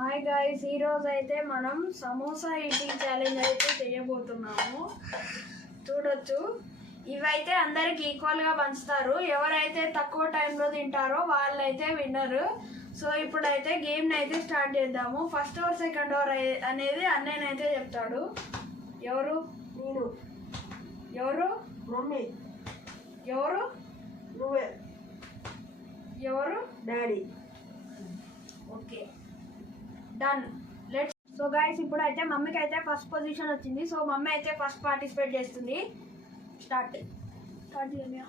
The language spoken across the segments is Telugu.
హాయ్ గైస్, ఈరోజు అయితే మనం సమోసా ఈటింగ్ ఛాలెంజ్ అయితే చేయబోతున్నాము. చూడొచ్చు, ఇవైతే అందరికి ఈక్వల్గా పంచుతారు. ఎవరైతే తక్కువ టైంలో తింటారో వాళ్ళైతే విన్నరు. సో ఇప్పుడైతే గేమ్ని అయితే స్టార్ట్ చేద్దాము. ఫస్ట్ ఓవర్ సెకండ్ ఓవర్ అనేది అన్నయ్యనైతే చెప్తాడు. ఎవరు? నేను. ఎవరు? మమ్మీ. ఎవరు? నువ్వే. ఎవరు? Daddy. Okay, done. Let's. So guys, ఇప్పుడు అయితే మమ్మీకి అయితే ఫస్ట్ పొజిషన్ వచ్చింది. సో మమ్మీ అయితే ఫస్ట్ పార్టిసిపేట్ చేస్తుంది. స్టార్ట్ చేయండి.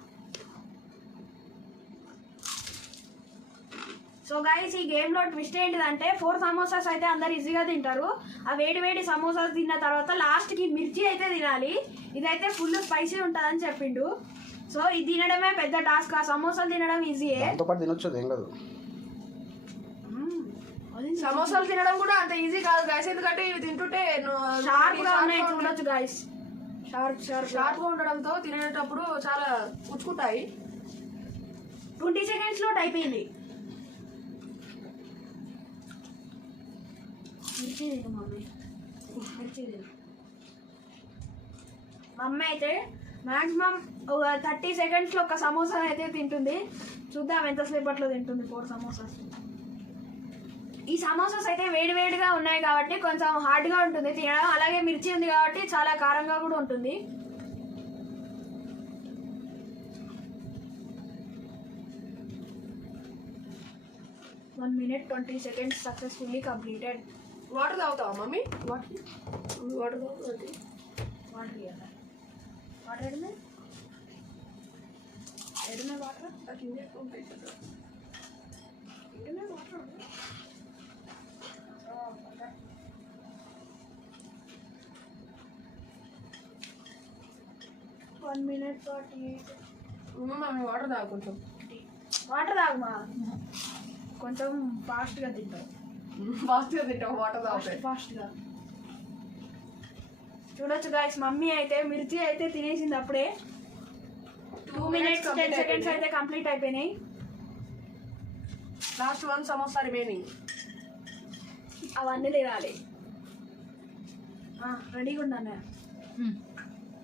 సో గైస్, ఈ గేమ్లో ట్విస్ట్ ఏంటిదంటే 4 సమోసాస్ అయితే అందరు ఈజీగా తింటారు. ఆ వేడి సమోసాస్ తిన్న తర్వాత లాస్ట్కి మిర్చి అయితే తినాలి. ఇదైతే ఫుల్ స్పైసీ ఉంటుందని చెప్పిండు. సో ఇది తినడమే పెద్ద టాస్క్. ఆ సమోసాలు తినడం ఈజీయే. తినొచ్చు, ఏం కాదు. సమోసాలు తినడం కూడా అంత ఈజీ కాదు గైస్, ఎందుకంటే ఇవి తింటుంటే షార్ప్గా ఉన్నాయి, చూడొచ్చు గైస్. షార్ప్గా ఉండడంతో తినేటప్పుడు చాలా ఉచ్చుకుంటాయి. 20 సెకండ్స్లో అయిపోయింది. మిర్చి తిను మమ్మీ, మిర్చి తిను. మమ్మీ అయితే మ్యాక్సిమం ఒక 30 సెకండ్స్లో ఒక సమోసా అయితే తింటుంది. చూద్దాం ఎంతసేపట్లో తింటుంది 4 సమోసాస్. ఈ సమోసాస్ అయితే వేడిగా ఉన్నాయి కాబట్టి కొంచెం హార్డ్గా ఉంటుంది తినడం. అలాగే మిర్చి ఉంది కాబట్టి చాలా కారంగా కూడా ఉంటుంది. One minute 20 seconds successfully completed. Water తాగుతావా మమ్మీ? వాటర్ తాగుతుంది. వాటర్ ఇవ్వాలి. వాటర్ ఎడున్నాయి వాటర్ ఎడున్నాయి వాటర్. 1 minute 48. మమ్మీ వాటర్ తాగు, కొంచెం వాటర్ తాగుమా, కొంచెం ఫాస్ట్గా తింటావు. ఫాస్ట్గా తింటావు వాటర్ తాగుతాయి. ఫాస్ట్గా చూడొచ్చు గాయస్, మమ్మీ అయితే మిర్చి అయితే తినేసింది అప్పుడే. 2 minutes 10 seconds అయితే కంప్లీట్ అయిపోయినాయి. Last 1 samosa remaining. అవన్నీ తినాలి. రెడీగా ఉన్నాను.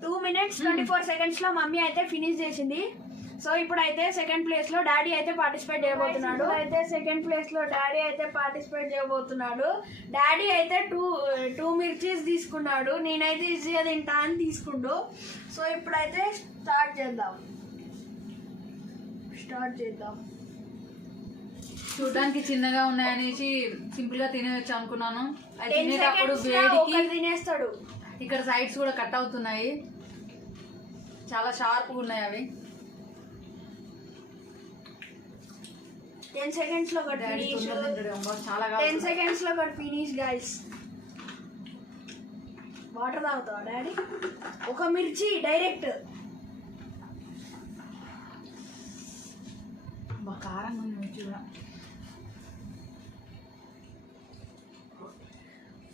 2 minutes 24 secondsలో మమ్మీ అయితే ఫినిష్ చేసింది. సో ఇప్పుడైతే సెకండ్ ప్లేస్లో డాడీ అయితే పార్టిసిపేట్ చేయబోతున్నాడు. డాడీ అయితే టూ మిర్చీస్ తీసుకున్నాడు. నేనైతే ఈజీగా తింటా అని తీసుకుండు. సో ఇప్పుడైతే స్టార్ట్ చేద్దాం. చూడడానికి చిన్నగా ఉన్నాయనేసి సింపుల్ గా తినేయచ్చు అనుకున్నాను. అది 10 తినేటప్పుడు seconds వేడికి తినేస్తాడు. ఇక్కడ సైడ్స్ కూడా కట్ అవుతున్నాయి, చాలా షార్ప్గా ఉన్నాయి అవి. 10 seconds లో డాడీ తొందరగా తింటాడు, చాలా 10 seconds లో ఫినిష్ గైస్. వాటర్ తాగుతావా డాడీ? ఒక మిర్చి డైరెక్ట్. కారంగా ఉంది మిర్చి కూడా.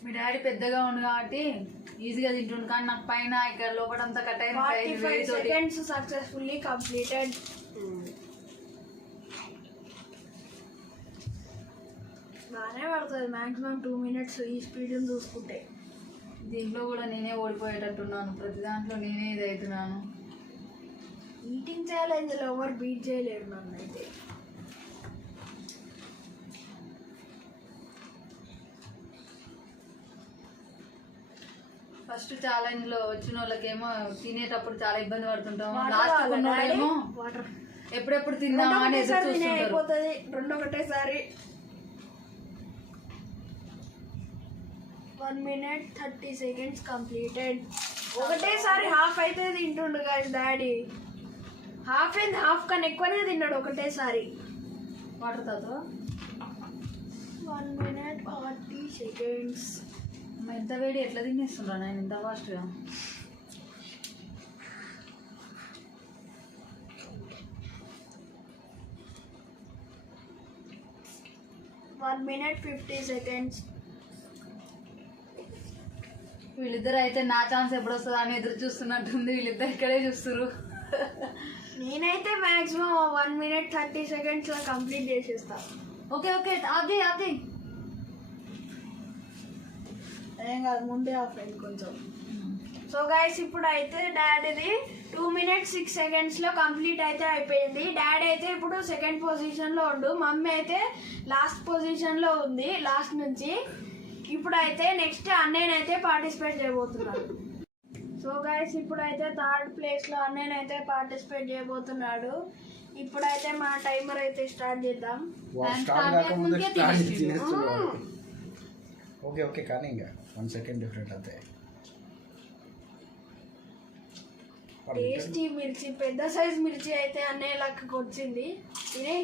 మీ డాడీ పెద్దగా ఉంది కాబట్టి ఈజీగా తింటుండు, కానీ నాకు పైన ఇక్కడ లోపలంతా కట్ అయిన 45 seconds సక్సెస్ఫుల్లీ కంప్లీటెడ్. బాగానే పడుతుంది, మ్యాక్సిమం 2 minutes ఈ స్పీడ్ని చూసుకుంటే. దీంట్లో కూడా నేనే ఓడిపోయేటట్టున్నాను, ప్రతి దాంట్లో నేనే ఇది అవుతున్నాను. ఈటింగ్ ఛాలెంజ్లో ఎవరు బీట్ చేయలేరు నన్ను అయితే. ఫస్ట్ ఛాలెంజ్ లో వచ్చిన వాళ్ళకేమో తినేటప్పుడు చాలా ఇబ్బంది పడుతుంటాము. లాస్ట్ ఉన్నోడేమో వాటర్ ఎప్పుడెప్పుడు తిందామా అని ఎదురు చూస్తుంటారు. అయిపోతుంది రెండు ఒకటేసారి. 1 minute 30 seconds కంప్లీటెడ్. ఒకటేసారి హాఫ్ అయితే తింటుండు గాయస్ డాడీ. హాఫ్ కన్నా ఎక్కువనే తిన్నాడు ఒకటేసారి. వాటర్ తాతో 1 minute 40 seconds. ఎంత వేడి ఎట్లా తినేస్తుండ్రా నేను ఇంత ఫాస్ట్గా? One minute 50 seconds. వీళ్ళిద్దరు అయితే నా ఛాన్స్ ఎప్పుడు వస్తుందా అని ఎదురు చూస్తున్నట్టుంది. వీళ్ళిద్దరు ఇక్కడే చూస్తున్నారు. నేనైతే మాక్సిమం 1 minute 30 seconds లో కంప్లీట్ చేసేస్తా. ఓకే ఓకే, అది కాదు ముందే ఆఫ్ అయింది కొంచెం. సో గైస్ ఇప్పుడు అయితే డాడీది 2 minutes 6 seconds లో కంప్లీట్ అయితే అయిపోయింది. డాడీ అయితే ఇప్పుడు సెకండ్ పొజిషన్ లో ఉండు, మమ్మీ అయితే లాస్ట్ పొజిషన్ లో ఉంది లాస్ట్ నుంచి. ఇప్పుడు అయితే నెక్స్ట్ అన్నయ్యనైతే పార్టిసిపేట్ చేయబోతున్నాడు. సో గైస్ ఇప్పుడైతే థర్డ్ ప్లేస్ లో అన్నయ్యనైతే పార్టిసిపేట్ చేయబోతున్నాడు. ఇప్పుడైతే మా టైమర్ అయితే స్టార్ట్ చేద్దాం. ఓకే ఓకే కానీ ఇంకా 1 second డిఫరెంట్ అంతే. టేస్టీ మిర్చి, పెద్ద సైజ్ మిర్చి అయితే అన్నయ్య లెక్కకు వచ్చింది. తినే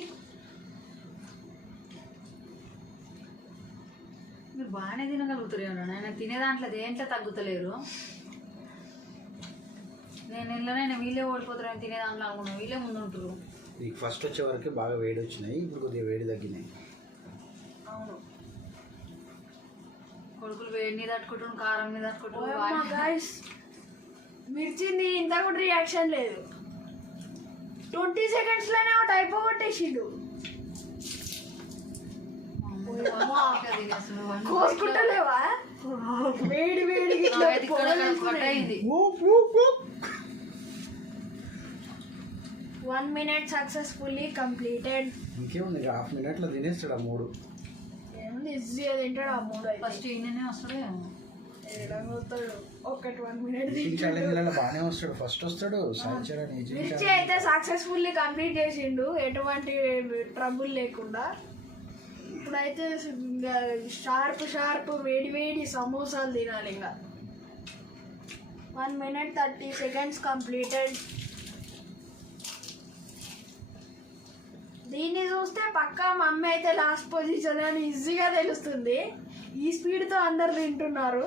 మీరు బాగానే తినగలుగుతారు. ఆయన తినే దాంట్లో దేంట్లో తగ్గుతలేరు. నేను ఇంట్లోనే వీళ్ళే ఓడిపోతారు తినే దాంట్లో అనుకున్నాను, వీళ్ళే ముందు ఉంటారు. నీకు ఫస్ట్ వచ్చే వరకు బాగా వేడి వచ్చినాయి, ఇప్పుడు కొద్దిగా వేడి తగ్గినాయి. అవును కొడుకులు వేడిని తట్టుకుంటారు, కారం మీద తట్టుకుంటారు. గైస్ మిర్చింది ఇంత కూడా రియాక్షన్ లేదు. 20 seconds లోనే ఒకటి అయిపోగొట్టేసిండు. కోసుకుంటలేవా వేడి వేడి అయింది. 1 minute సక్సెస్ఫుల్లీ కంప్లీటెడ్. ఇంకేముంది, 1/2 minute లో తినేస్తాడు ఆ 3. ఏముంది ఈజీగా తింటాడు ఆ 3 అయితే. ఫస్ట్ ఈయననే వస్తాడు ఒకటి 1 minute ఛాలెంజ్ బాగానే వస్తాడు, ఫస్ట్ వస్తాడు. సాయంత్రం మిర్చి అయితే సక్సెస్ఫుల్లీ కంప్లీట్ చేసిండు ఎటువంటి ట్రబుల్ లేకుండా. ఇప్పుడైతే షార్ప్ వేడి వేడి సమోసాలు తినాలి. ఇంకా 1 minute 30 seconds కంప్లీటెడ్. దీన్ని చూస్తే పక్కా మమ్మీ అయితే లాస్ట్ పొజిషన్ అని ఈజీగా తెలుస్తుంది. ఈ స్పీడ్తో అందరు తింటున్నారు.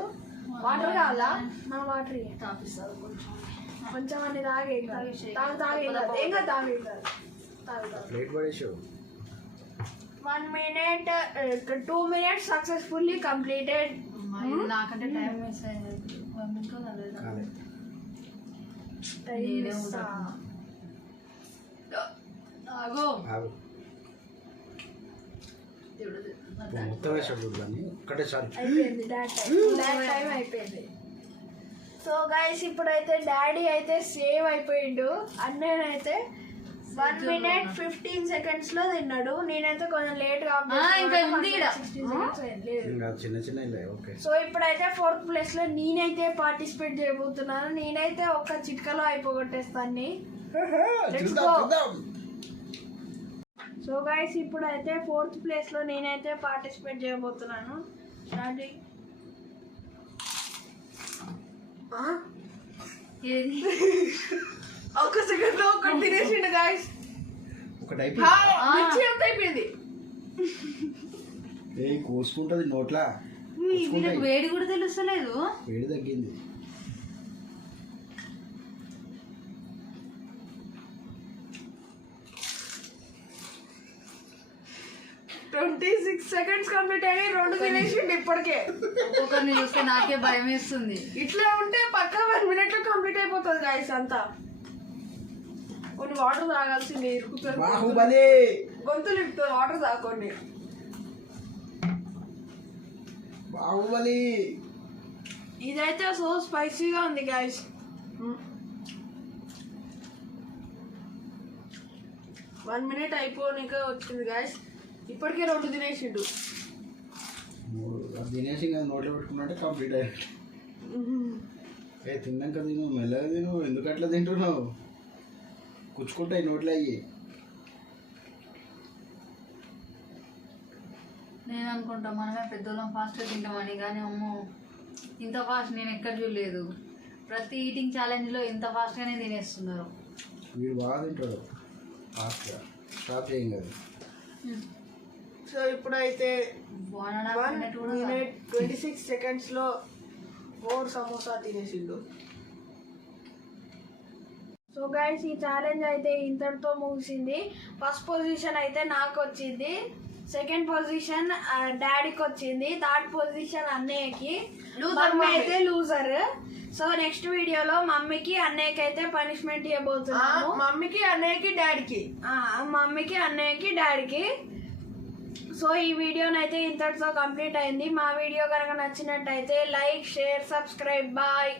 వాటర్ కావాలా? నా వాటర్ తాపిస్తారు కొంచెం కొంచెం అని తాగే ఇంకా ప్లేట్ పడేసావు. 1 minute 2 minutes సక్సెస్ఫుల్లీ కంప్లీటెడ్. నాకంటే టైం వేస్ట్ అయింది. మొత్తం వేసాడు దాన్ని ఒక్కటేసారి అయిపోయింది. టైం అయిపోయింది. సో గైస్ ఇప్పుడైతే డాడీ అయితే సేవ్ అయిపోయిండు. అన్నయ్యనైతే 1 minute 15 seconds లో తిన్నాడు. నేనైతే కొంచెం లేట్ గా చిన్న చిన్న. ఓకే సో ఇప్పుడైతే 4th place లో నేనైతే పార్టిసిపేట్ చేయబోతున్నాను. నేనైతే ఒక చిట్కలో అయిపోగొట్టేస్తాను. సో గైస్ ఇప్పుడైతే 4th place లో నేనైతే పార్టిసిపేట్ చేయబోతున్నాను. ఒక సెకండ్ లో ఒకటి తినేసిండు గైస్. ఒకటి అయిపోయింది. కోసుకుంటది నోట్లా. వేడి కూడా తెలుస్తలేదు, వేడి తగ్గింది. seconds కంప్లీట్ అయినాయి. 2 తినేసిండు ఇప్పటికే. ఒక్కొక్కరిని చూస్తే నాకే భయం వేస్తుంది. ఇట్లా ఉంటే పక్కా 1 minute లో కంప్లీట్ అయిపోతుంది గైస్ అంతా. కొన్ని వాటర్ తాగాల్సింది. బాహుబలి గొంతులు ఇప్పుతుంది, వాటర్ తాగండి. బాహుబలి ఇదైతే సో స్పైసీగా ఉంది గైస్. 1 minute అయిపోనిక వచ్చింది గైస్. ఇప్పటికే 2 తినేసిండు. తినేసి నోట్లో పెట్టుకున్నట్టే కంప్లీట్ అయినట్టు. తిన్నాక తిను, మెల్లగా తిను. ఎందుకు అట్లా తింటున్నావు? కుచ్చుకుంటాయి నోట్లో అయ్యి. నేను అనుకుంటా మనమే పెద్దోళ్ళం ఫాస్ట్గా తింటామని, కానీ అమ్మో ఇంత ఫాస్ట్ నేను ఎక్కడ చూడలేదు. ప్రతి ఈటింగ్ ఛాలెంజ్లో ఇంత ఫాస్ట్గానే తినేస్తున్నారు. వీడు బాగా తింటాడు ఫాస్ట్గా. స్టాప్ చేయం కదా. సో ఇప్పుడైతే 1 minute 26 seconds లో 4 సమోసా తినేసిండు. సో గైస్ ఈ ఛాలెంజ్ అయితే ఇంతటితో ముగిసింది. ఫస్ట్ పొజిషన్ అయితే నాకు వచ్చింది, సెకండ్ పొజిషన్ డాడీకి వచ్చింది, థర్డ్ పొజిషన్ అన్నయ్యకి. మమ్మీ అయితే లూజర్. సో నెక్స్ట్ వీడియోలో మమ్మీకి అన్నయ్యకి అయితే పనిష్మెంట్ ఇవ్వబోతున్నాము. మమ్మీకి అన్నయ్యకి డాడీకి సో ఈ వీడియోనైతే ఇంతటితో కంప్లీట్ అయింది. మా వీడియో కనుక నచ్చినట్టయితే లైక్, షేర్, సబ్స్క్రైబ్. బాయ్.